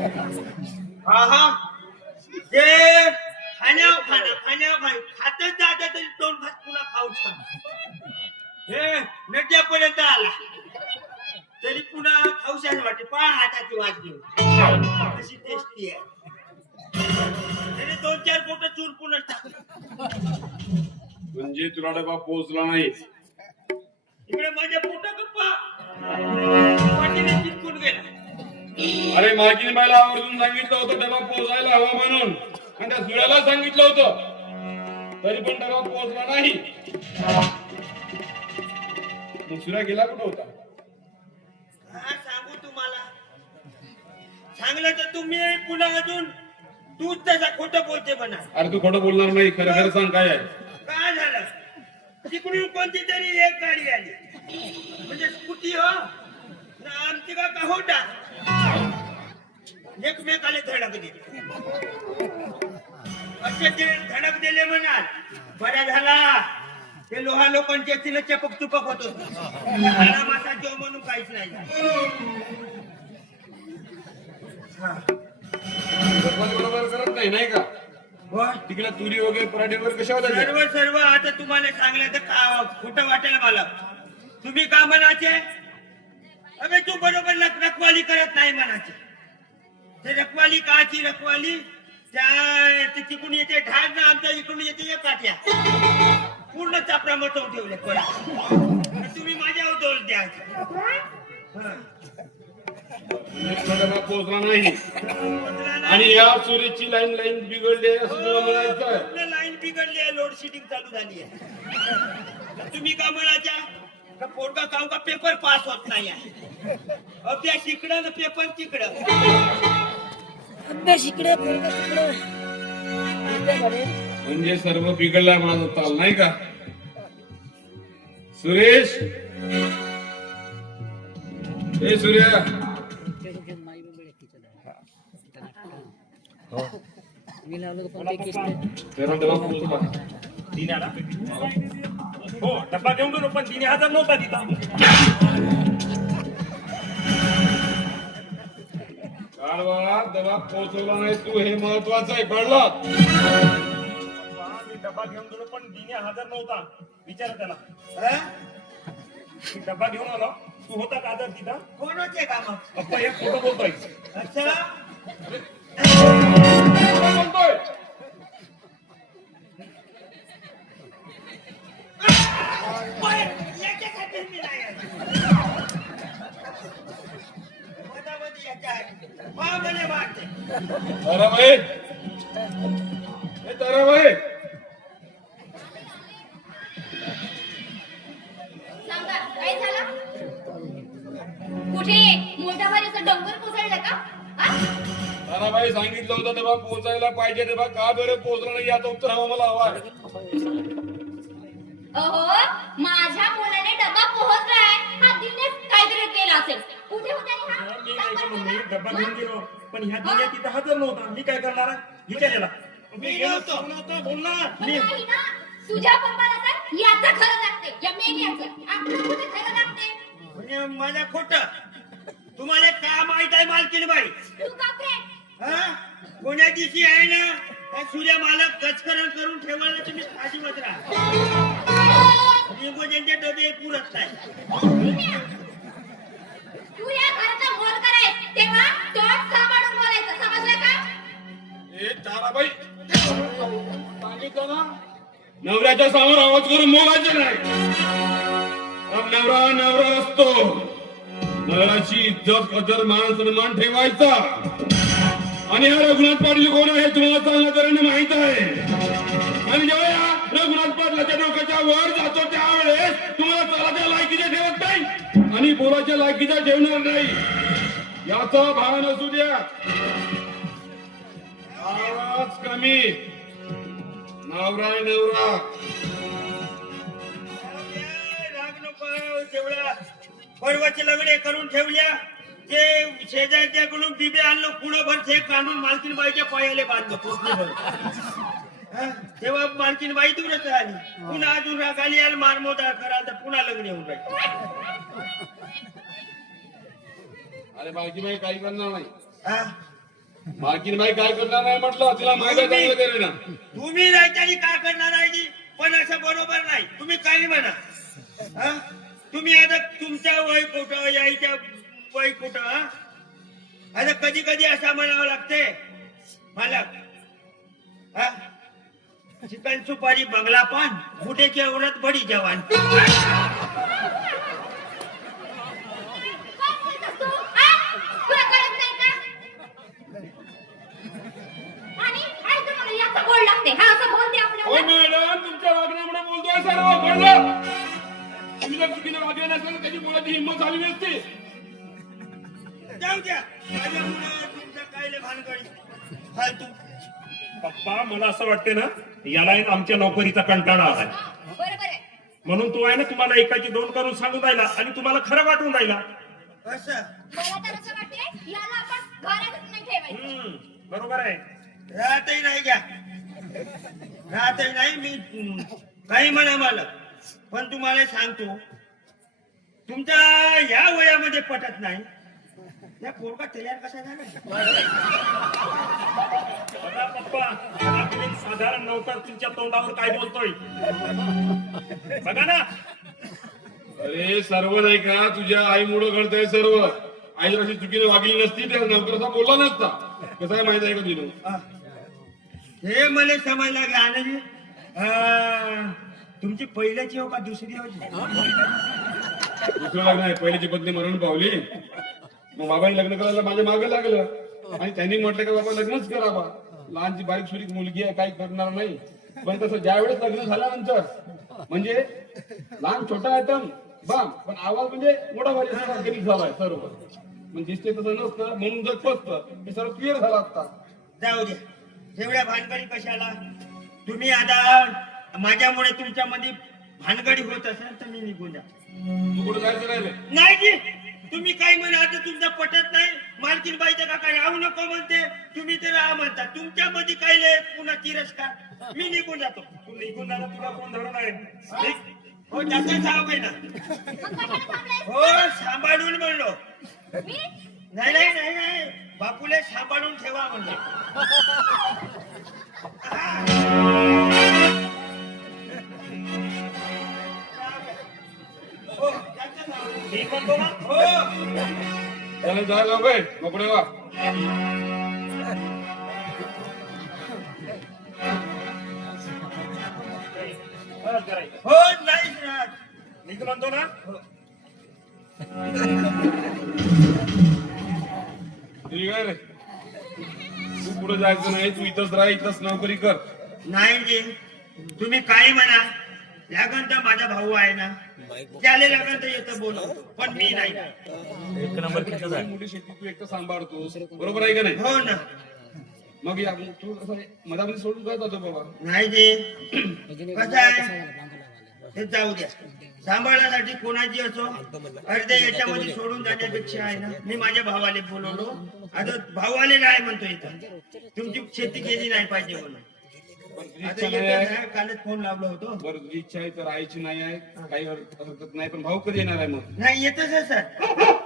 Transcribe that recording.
हा हा ते खाण्यावर खाणं खाण्यावर खाणं. खातच जात तरी दोन खात पुन्हा खाऊच खाणं हे नद्यापर्यंत आला. तरी पुन्हा खाऊशाच वाटते. पहा हाताची वाट घेऊन. कशी टेस्टी आहे. त्याने दोन चार पोट चूर पुन्हा टाकलं. म्हणजे तुला डबा पोहोचला नाही. इकडे माझ्या पोट गप्पा. चिटकून गेला. अरे मालकीने बायला आवर्जून सांगितलं होतं डबा पोहोचायला हवा म्हणून. आणि त्या सुऱ्याला सांगितलं होतं. तरी पण डबा पोहोचला नाही. सुऱ्या गेला कुठं होता? सांगू तुम्हाला. सांगलं तर तुम्ही पुन्हा अजून. तूच तसा खोटं बोलते म्हणा. अरे तू खोटं बोलणार नाही खरं खरं सांग काय आहे. काय झालं? तिकडून कोणती तरी एक गाडी आली. म्हणजे स्कूटी हो? ना आमची का का होता एकमेकाला धडक दिली. असे ते धडक दिले म्हणाल बरा झाला. ते लोहा लोकांच्या तिला चपक चुपक होत मासा जेव म्हणून काहीच नाही. हा. बरोबर करत नाही नाही का? होय. तिकडे तुरी वगैरे पराठे वगैरे कशा होत्या? सर्व सर्व आता तुम्हाला सांगलं तर का खोटं वाटेल मला. तुम्ही का म्हणाचे अबे तू बरोबर रखवाली करत नाही म्हणाचे ते रखवाली काची रखवाली? त्या ते तिकडून येते ढाड ना आमच्या इकडून येते काट्या पूर्ण चापरा मटवून ठेवले पडा तुम्ही माझ्यावर दोष द्या. हं. पोहोचला नाही. आणि या सुरेची लाईन लाईन बिघडली आहे असं तुला म्हणायचं आहे? पूर्ण लाईन बिघडली आहे लोड शेडिंग चालू झाली आहे. तुम्ही का म्हणाच्या का पोरगा काम का पेपर पास होत नाही आहे. अभ्यास इकडं ना पेपर तिकडं. अभ्यास इकडे पोरगा तिकडे. इथे बरे. म्हणजे सर्व बिघडलाय म्हणत चाल नाही का? सुरेश? ए सूर्या. आहे. मी लावलं का. तेरा डबा तिने आला हो डब्बा घेऊन गेलो पण तिने हजार नव्हता तिथं कारवाळा डबा पोहोचवला नाही तू हे महत्वाचं आहे कळलं? मी डब्बा घेऊन गेलो पण तिने हजार नव्हता. विचार त्याला. हं? मी डब्बा घेऊन आलो. तू होता का आजार तिथं? कोण होते का मग? पप्पा एक फोटो बोलतोय. अच्छा. ताराबाई. ए ताराबाई. सांगा काय झालं? कुठे? मोठ्या भारीचं डोंगर कोसळलं का? आ? ताराबाई सांगितलं होतं डबा पोहोचायला पाहिजे डबा का बरं पोहोचला नाही? याचं उत्तर हवं मला हवं. अहो माझ्या मुलाने डबा पोहोचलाय. हा दिनेश काहीतरी केला असेल. कुठे होता रे हा? मी सांग नाही बरं मी मला. डब्बा घेऊन गेलो पण ह्या तिने तिथं हजार नव्हता. मी काय करणार मी नव्हतो. नव्हतं. बोल ना मग मी. नाही ना तुझ्या पप्पाला तर याचं खरं लागते. या मेल्याचं. आपलं कुठे खरं लागते? म्हणजे माझ्या खोट. तुम्हाला का माहीत आहे मालकीन बाई तू का रे हा? कोण्या दिवशी आहे ना त्या सूर्य मालक गचकरण करून ठेवायला तुम्ही अजिबात राहा. नियोजनचे डबे पुरत नाही. तू या घराचा मोल कराय तेव्हा तोच सांभाळून बोलायचं. समजलं का? ए ताराबाई. सांगितलं ना नवऱ्याच्या समोर आवाज करून बोलायचं नाही. नवरा नवरा असतो. नवऱ्याची इज्जत कदर मान सन्मान ठेवायचा. आणि हा रघुनाथ पाटील कोण आहे तुम्हाला चांगल्या तऱ्हेने माहीत आहे. आणि जेव्हा या रघुनाथ पाटलाच्या डोक्याच्या वर जातो त्यावेळेस तुम्हाला चालाच्या लायकीचे ठेवत नाही आणि बोलाच्या जेवणार नाही? याचा भान असू द्या. आवाज कमी. नवरा नवरा राग पर्वाचे लग्ने करून ठेवल्या. ते शेजारच्याकडून बिबे आणलं पुढं भर ते काढून मालकीन बाईच्या पायाले बांधलं पोटलीभर. तेव्हा मालकीन बाई दूरच आली पुन्हा अजून राग आली आणि मारमोदा करा तर पुन्हा लग्न येऊन राहील. अरे बाकी बाई काही करणार नाही. हा? मालकीन बाई काय करणार नाही म्हटलं? तिला माहिती तुम्ही राहतानी काय करणार आहे जी पण असं बरोबर नाही. तुम्ही काही म्हणा. हा? तुम्ही आता तुमच्या वय कुठं यायच्या वय कुठं हा? आता कधी कधी असं म्हणावं लागते. मालक हा? चिकन सुपारी बंगला पान बुटेची औरत बडी जवान काय बोलतोस तू? आ? तुला कळत नाही का? आणि आणि तुम्हाला याचं गोड लागते हा असं बोलते हो आपल्याला मॅडम तुमच्या वागण्यामुळे बोलतोय सर्व कळलं तुम्ही जर चुकीने वागले नसेल तर त्याची बोलायची हिंमत झाली नसती जाऊ द्या माझ्यामुळं तुमचं काय लय भानगडी फालतू पप्पा मला असं वाटते ना याला आमच्या नोकरीचा कंटाळा आलाय. बरोबर आहे. म्हणून तो आहे ना तुम्हाला एकाची दोन करून सांगून राहिला आणि तुम्हाला खरं वाटून राहिला. बरोबर आहे. राहतही नाही घ्या राहतही नाही मी काही म्हणा मला. पण तुम्हाला सांगतो तुमच्या या वयामध्ये पटत नाही. या पोरगा तयार कसा झाला पप्पा आपली साधारण नौकर तुमच्या तोंडावर काय बोलतोय? बघा ना. अरे सर्व नाही का? तुझ्या आईमुळं घडतंय सर्व. आई जर अशी चुकीने वागली नसती तर नंतर असा बोलला नसता. कसं आहे माहिती आहे का तिनं? हा. हे मला समजलं की आनंदी. अं, तुमची पहिल्याची हो का दुसरी होती? दुसरं लग्न आहे. पहिल्याची पत्नी मरण पावली. मग बाबांनी लग्न करायला माझ्या मागे लागलं. आणि त्यांनी म्हटलं का बाबा लग्नच करावा लहानची बारीक सुरीक मुलगी आहे काही करणार नाही. पण तसं ज्या वेळेस लग्न झाल्यानंतर म्हणजे लहान छोटा आयटम बाम पण आवाज म्हणजे मोठा भारी झालाय सर्व. पण दिसते तसं नसतं म्हणून जग फसतं हे सर्व क्लिअर झालं आता. जाऊ द्या तेवढ्या भानगडी कशाला? तुम्ही आता माझ्यामुळे तुमच्यामध्ये भानगडी होत असेल तर मी निघून जा तू कुठे जायचं नाही रे? नाही जी तुम्ही काय म्हणा आता तुमचं पटत नाही. मालकीन बाईचं का काय राहू नको म्हणते. तुम्ही तर राहा म्हणता. तुमच्यामध्ये काय लय पुन्हा तिरस्कार. मी निघून जातो. तू निघून जाणं तुला कोण धरून आहे? निघ. हो त्याचं जाऊ ना. हो सांभाळून म्हणलो. मी? नाही नाही नाही नाही. बापूले सांभाळून ठेवा म्हणलं. हो. मी म्हणतो ना हो. त्याला काय मोकळे वा करायचं. हो नाही राहत. निघ म्हणतो ना. ठीक आहे रे. तू पुढे जायचं नाही तू इथंच राह इथंच नोकरी कर. नाही जी. तुम्ही काही म्हणा. लागन तर माझा भाऊ आहे ना त्याले लागन तर येतं बोलवतो पण मी नाही. एवढी मोठी शेती तू एकटं सांभाळतो बरोबर आहे का नाही? हो ना. मग या मग तू मधामध्ये सोडून काय जातो बाबा. नाही एक कसं आहे. ते जाऊ द्या. सांभाळण्यासाठी कोणाची असो अर्ध्या याच्यामध्ये सोडून जाण्यापेक्षा आहे ना मी माझ्या भावाले बोलवलो. आता भावाले नाही म्हणतो इथं. तुमची शेती केली नाही पाहिजे म्हणून. आता आहे. कालच फोन लावलो होतो. आहे तर राहायची नाही आहे काही हर- हरकत नाही पण भाऊ कधी येणार आहे मग? नाही येतच आहे सर.